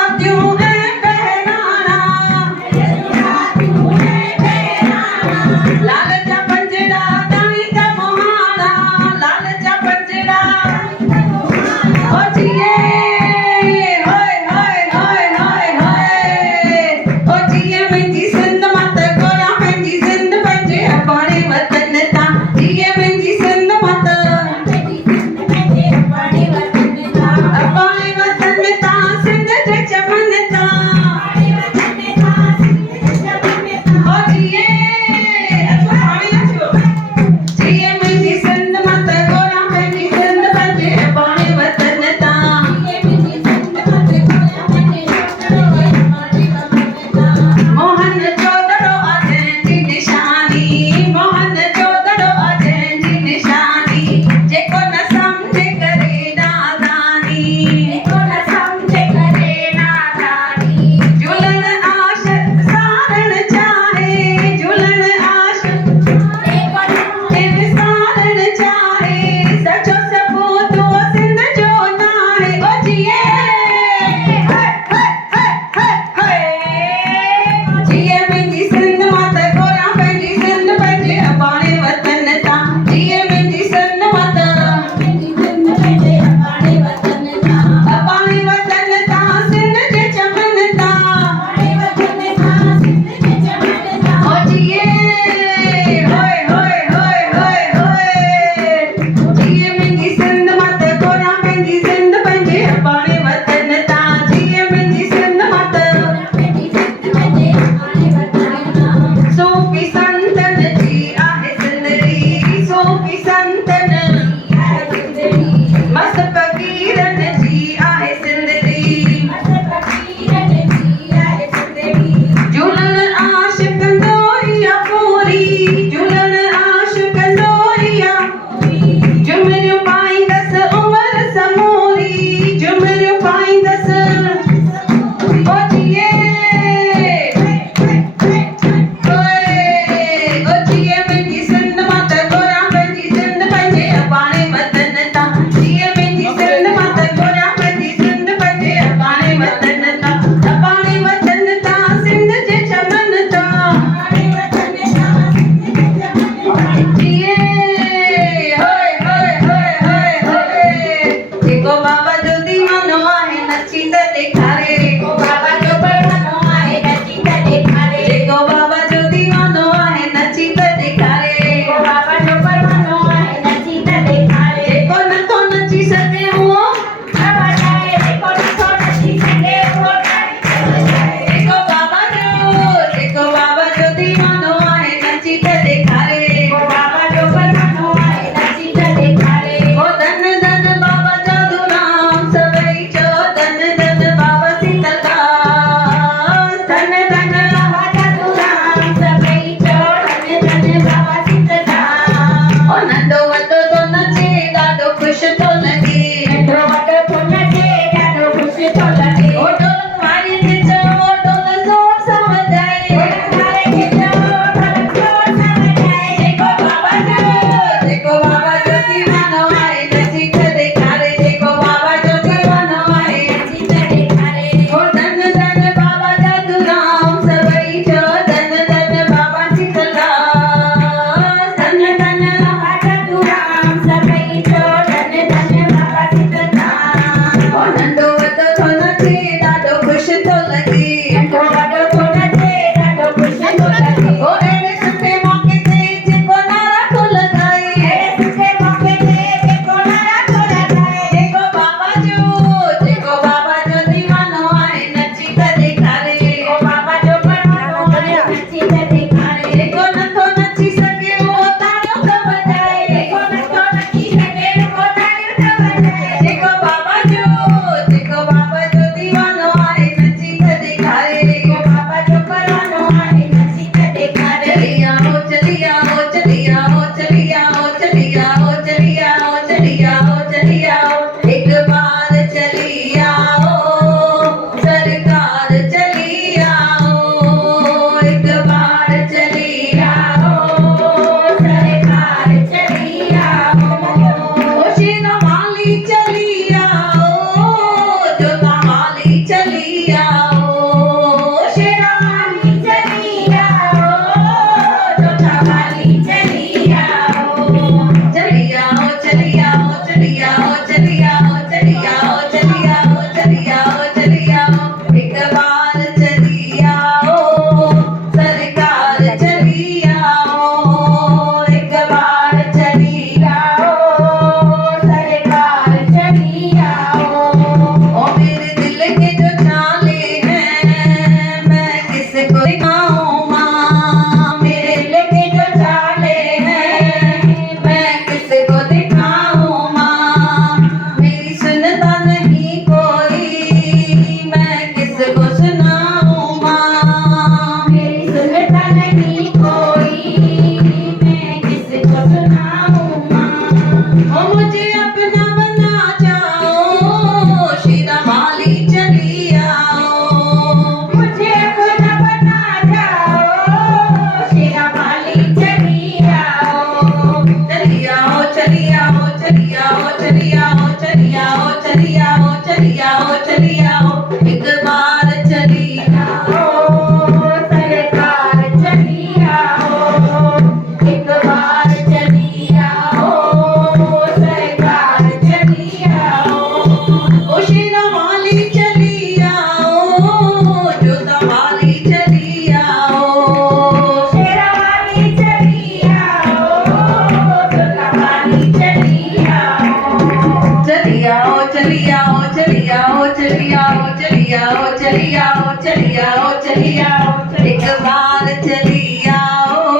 चली आओ चली आओ चली आओ चली आओ एक बार चली आओ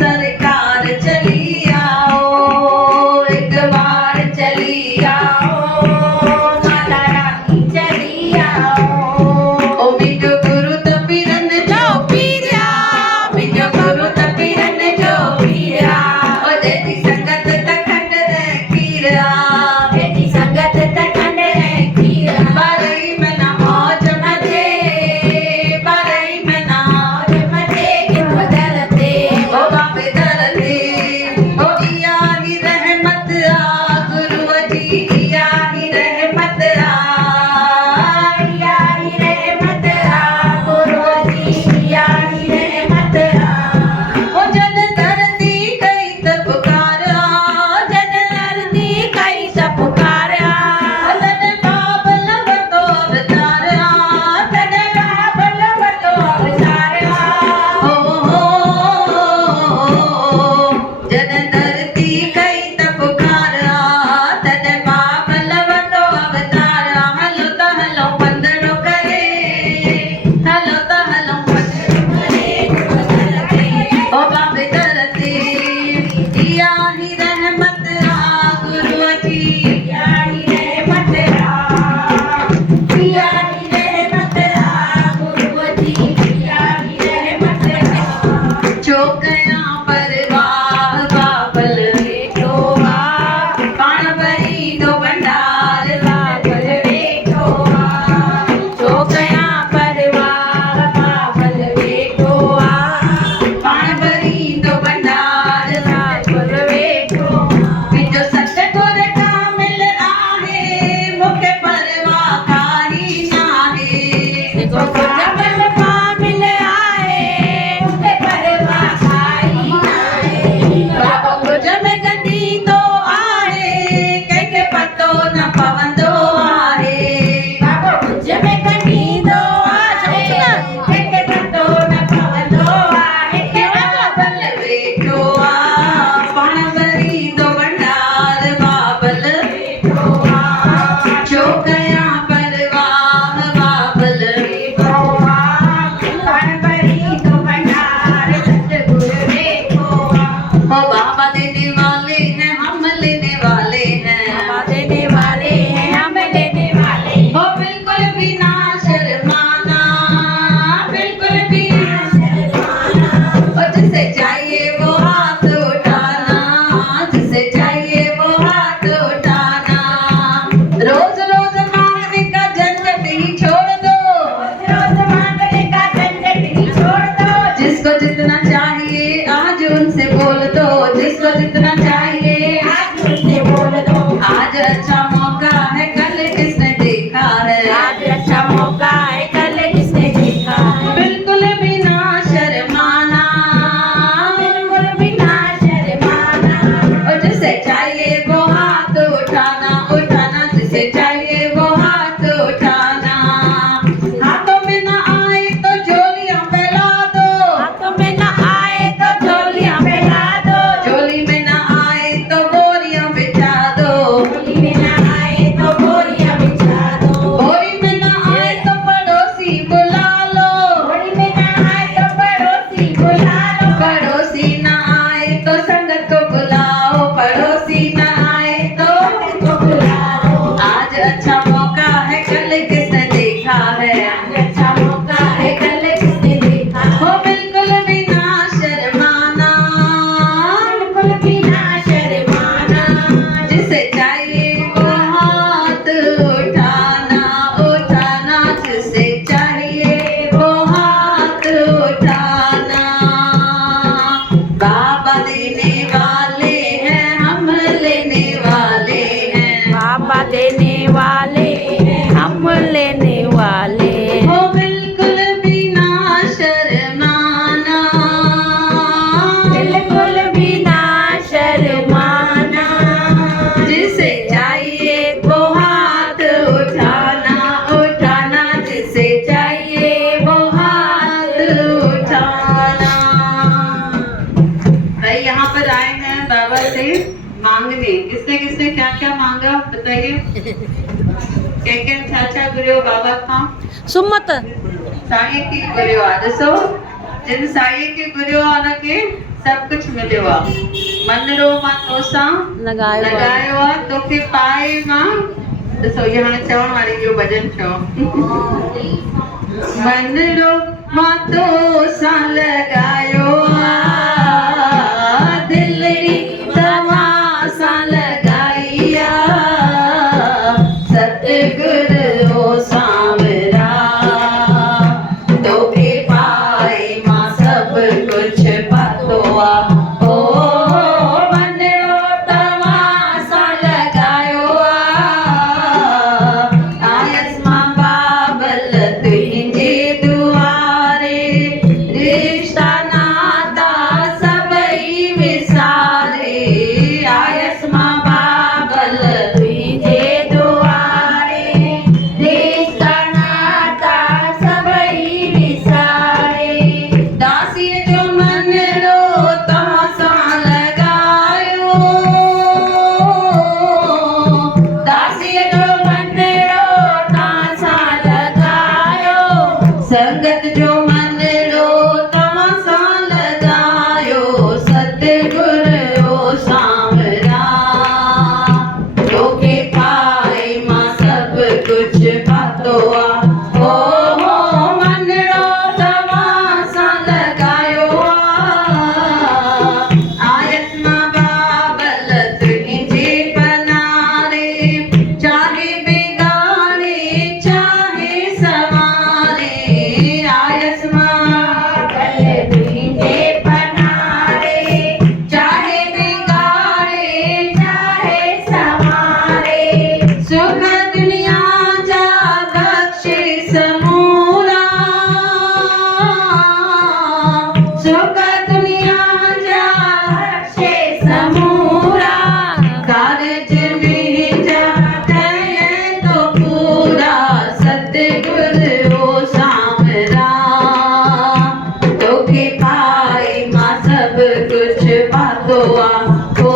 सरकार चली आओ एक बार चली आओ माता रानी चली आओ ओ मिठो गुरु तपीरन जो पीरिया मिठो गुरु तपीरन जो पीरिया ओ जेती संगत तखंड रखीरा जेती संगत तखंड रखीरा बारई में ना मौज मचे बारई में ना मौज मचे खां सुमत साईं खे घुरियो आहे ॾिसो जिन साईं खे घुरियो आहे हुनखे सभु कुझु मिलियो आहे मनरो मां तोसां लॻायो आहे तोखे पाए मां ॾिसो इहो हाणे चवण वारी इहो भॼन चओ मनरो मां तोसां लॻायो आहे दिलड़ी तव्हां सां लॻाई आहे सतगुरु सांवरा तोखे पाए मां सभु कुझु पातो आहे ओ मनरो तव्हां सां लॻायो आहे आयस मां बाबल तुंहिंजे दुआरे रिश्ता नाता सभई विसारे आयस मां बाबल तुंहिंजे दुआरे रिश्ता नाता सभई विसारे दासीअ जो मनरो तव्हां सां लॻायो दासीअ जो मनरो तव्हां सां लॻायो संगत जो मनरो तव्हां सां लॻायो सतगुरु सांवरा तोखे पाए मां सभु कुझु पातो आहे ओ मनरो तव्हां सां लॻायो आहे आयत मां बाबल तुंहिंजे पनारे चाहे बेगारे चाहे सवारे आयस मां बाबल तुंहिंजे पनारे चाहे बेगारे चाहे सवारे सुख दुनिया जा बख्शे समूरा सुख दुनिया जा बख्शे समूरा कारज में जा कहे तो पूरा सतगुरु सांवरा तोखे पाए मां सभु कुझु पातो आहे ओ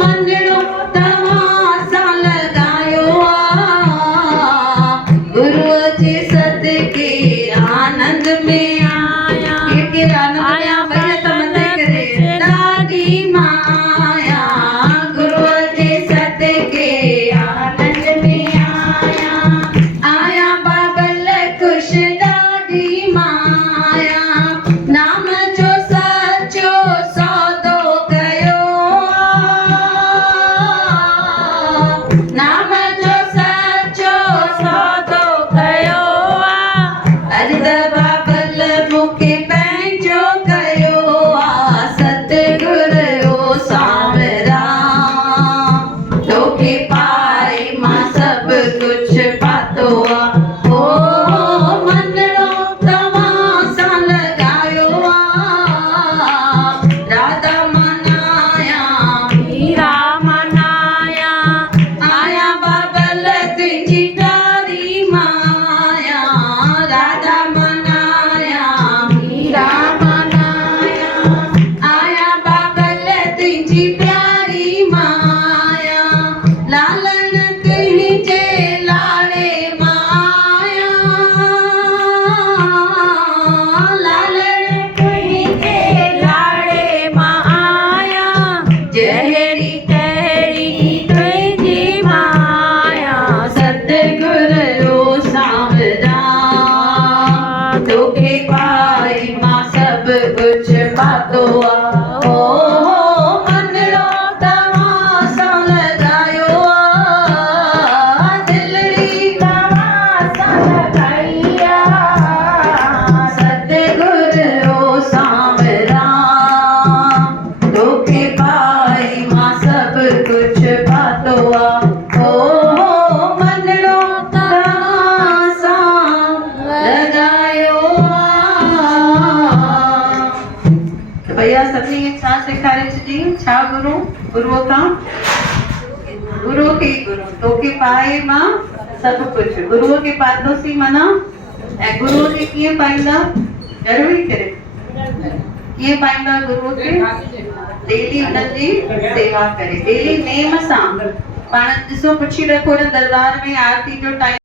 मनरो तव्हां सां लॻायो आहे गुरुअ जे सदके आनंद में आया आया भॼन मथे करे ॾाढी मां आया गुरुअ जे सदके आनंद में आया बाबल ख़ुशि ॾाढी मां आया नाम जो सचो सौदो कयो नाम जो सचो सौदो कयो अॼु त बाबल मूंखे पंहिंजो कयो आहे सतगुरु सांवरा तोखे पाए मां सभु कुझु पातो आहे ओ मनरो तव्हां सां लॻायो आहे राधा मनाया मीरा मनाया आया बाबल तुंहिंजी प्यारी माया राधा मनाया मीरा मनाया आया बाबल तुंहिंजी प्यारी माया लालन तुंहिंजे लाड़े माया लालन तुंहिंजे लाड़े माया जहिड़ी तहिड़ी तुंहिंजी माया सतगुरु सांवरा तोखे पाए मां सभु कुझु पातो आहे ओ मनरो तव्हां सां लॻायो आहे दिलड़ी तव्हां सां लॻाई आहे सतगुरु सांवरा तोखे पाए मां सभु कुझु पातो आहे ओ मनरो तव्हां सां लॻायो आहे भैया सभिनी खे छा सेखारे छॾी छा गुरुअ खां गुरुअ खे गुरु तोखे पाए मां सभु कुझु गुरुअ खे पातोसीं माना ऐं गुरुअ खे कीअं पाईंदा ज़रूरी करे कीअं पाईंदा गुरुअ खे डेली उन्हनि जी सेवा करे डेली नेम सां पाण ॾिसो पुछी रखो न दरबार में आरती जो टाइम